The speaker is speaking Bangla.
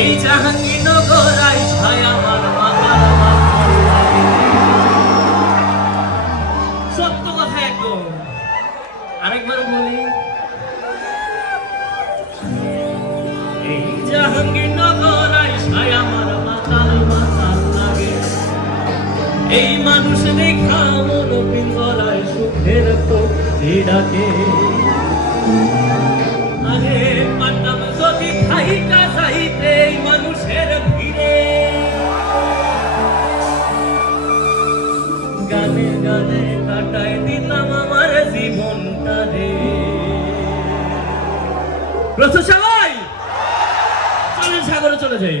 এই জাহাঙ্গীরনগর আইছায় আমার মাথার সত্য কথা একদম। আরেকবার বলি, এই জাহাঙ্গীরনগর আইছায় আমার মাথার লাগে। এই মানুষ দেখা মন পিঞ্জরায় সুখের পক্ষী ডাকে। আরে পারতাম যদি থাইকা যাইতে এই মানুষের ভিড়ে, গানে গানে কাটায় দিতাম আমার জীবনটা রে। প্রথম সবাই চলেন সাগরে চলে যাই।